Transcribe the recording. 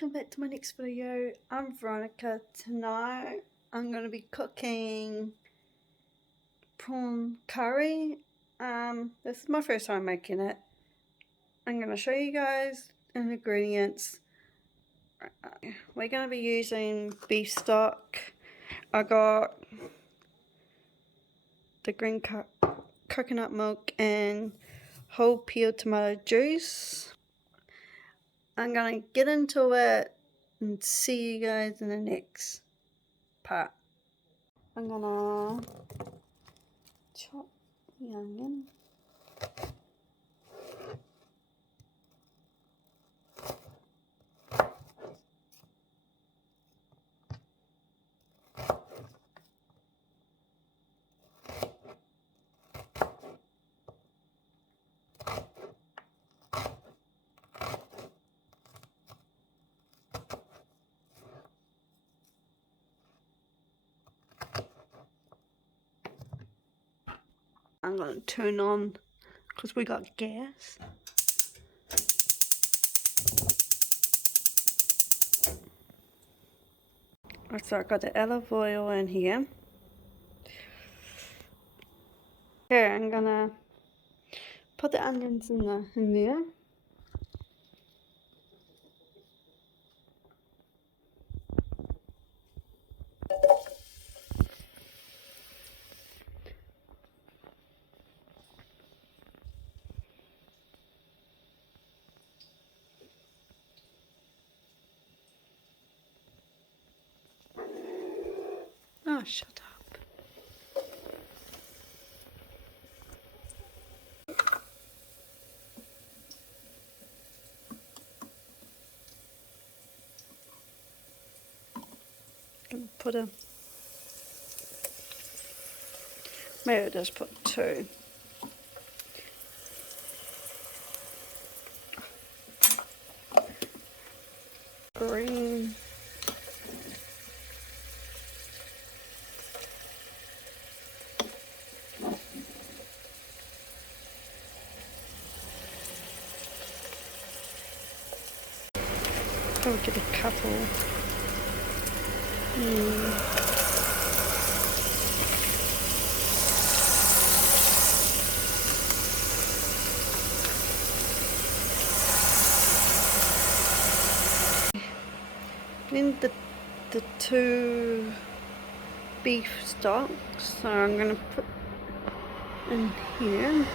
welcome back to my next video. I'm Veronica. Tonight I'm going to be cooking prawn curry. This is my first time making it. I'm going to show you guys the ingredients. We're going to be using beef stock. I got the green coconut milk and whole peeled tomato juice. I'm going to get into it and see you guys in the next part. I'm going to chop the onion. I'm going to turn on because we got gas. So I've got the olive oil in here. Here I'm going to put the onions in there. Oh, shut up. I'm going to put maybe I'll just put 2. Green. I'll get a couple. Then the 2 beef stocks, so I'm going to put in here.